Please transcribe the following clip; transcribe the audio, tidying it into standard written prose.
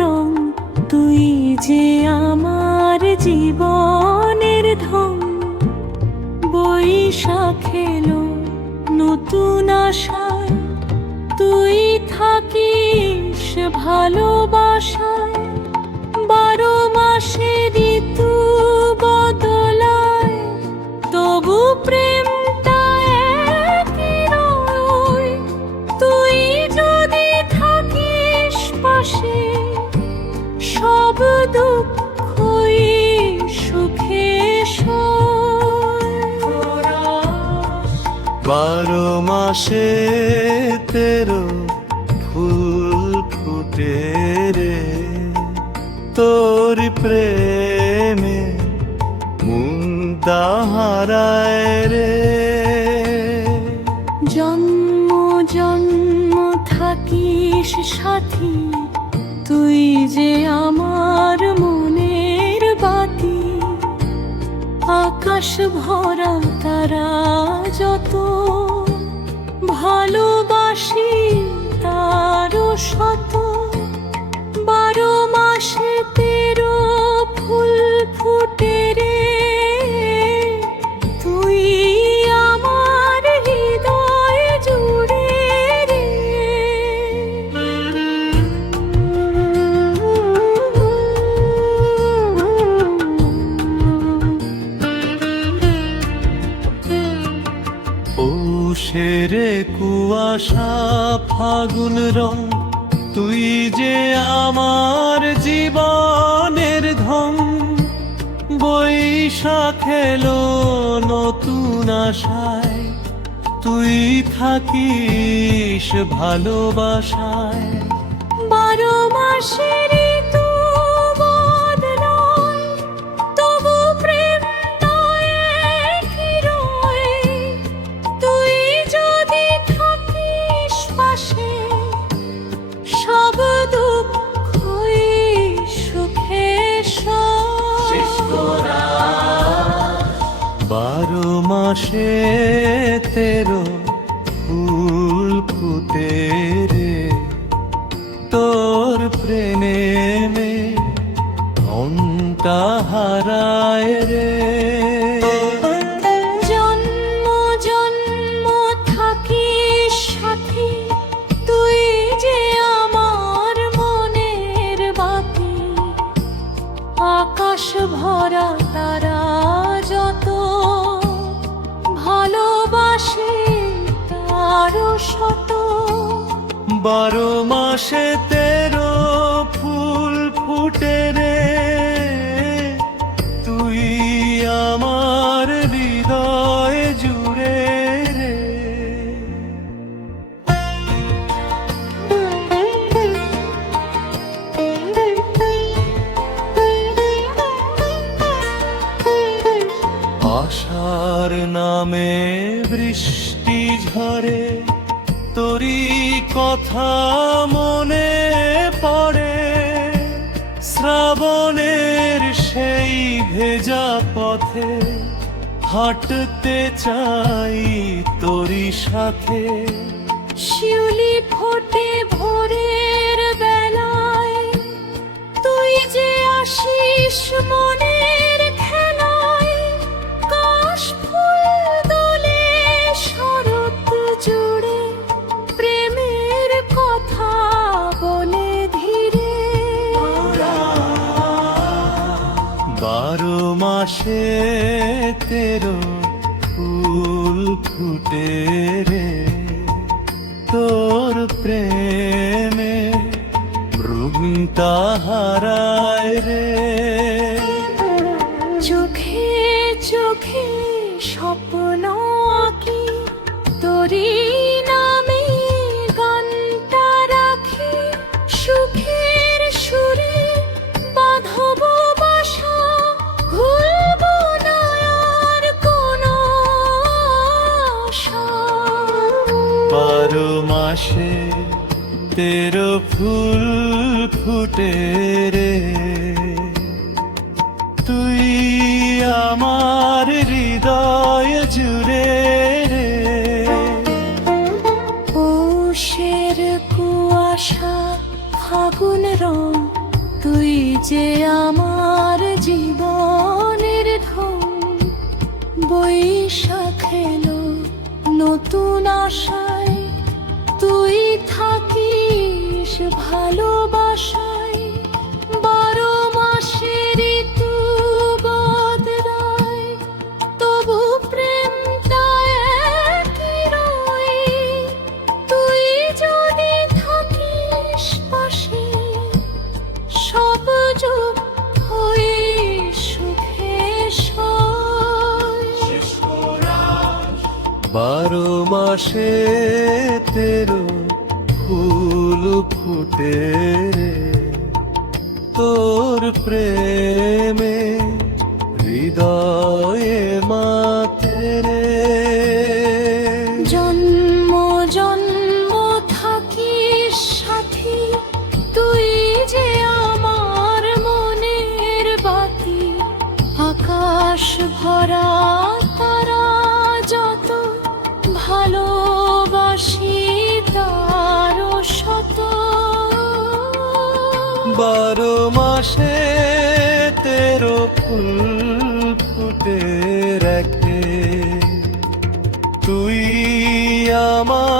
রং, তুই যে আমার জীবনের ধন। বৈশাখ এলো নতুন আশায়, তুই থাকিস ভালোবাসায়। 12 মাসে ঋতু বদলায়, তবু প্রেমটা একই রয়। তুই যদি থাকিস পাশে, সব দুঃখই সুখে সয়। 12 মাসে 13 ফুল ফুটে রে, তোর প্রেমে মুক্তা হারায় রে। জন্ম জন্ম থাকিস সাথী, তুই যে আমার মনের বাতি। আকাশ ভরা তারা যত, ভালোবাসি তারও শত। 12 মাসে 13 ফুল ফুটে রে, তুই আমার হৃদয় জুড়ে রে। পৌষের কুয়াশা ফাগুন রং, তুই যে আমার জীবনের ধন। বৈশাখ এলো নতুন আশায়, তুই থাকিস ভালোবাসায়। 12 মাসে ঋতু বদলায়, তবু প্রেমটা একই রয়। তুই যদি থাকিস পাশে, সব দুঃখই সুখে সয়। 12 মাসে 13 ফুল ফুটে রে, তোর প্রেমে মনটা হারায় রে। জন্ম জন্ম থাকিস সাথী, তুই যে আমার মনের বাতি। আকাশ ভরা তারা যত, ভালোবাসি তারও শত। 12 মাসে 13 ফুল ফুটে রে, তুই আমার হৃদয় জুড়ে রে। আশার নামে বৃষ্টি ঝরে, তোরই কথা মনে পড়ে। শ্রাবণের সেই ভেজা পথে হাঁটতে চাই তোরই সাথে। শিউলি ফোটে ভোরের বেলায়, তুই যে আসিস মনের খেলায়। কাশ ফুল দোলে শরৎ জুড়ে, প্রেমের কথা বলে ধীরে। 12 মাসে 13 ফুল ফুটে রে, তোর প্রেমে মুক্তা হারায় রে। চোখে চোখে স্বপ্ন আঁকি, তোরই নামে গানটা রাখি। সুখের সুরে বাঁধব বাসা, ভুলব না আর কোনো আশা। 12 মাসে 13 ফুল ফুটে রে, তুই আমার হৃদয় জুড়ে রে। পৌষের কুয়াশা ফাগুন রং, যে আমার জীবনের ধন, বৈশাখ এলো নতুন আশায়, তুই থাকিস ভালোবাসায়। 12 মাসে ঋতু বদলায়, তবু প্রেমটা একই রয়। তুই যদি থাকিস পাশে, সব যুগ হয়ে সুখে সয়। 12 মাসে 13 ফুল ফুটে রে, তোর প্রেমে হৃদয়ে মাতে রে। জন্ম জন্ম থাকিস সাথী, তুই যে আমার মনের বাতি। আকাশ ভরা তারা যত, ভালোবাসি তারও শত। 12 মাসে 13 ফুল ফুটে রেখে, তুই আমার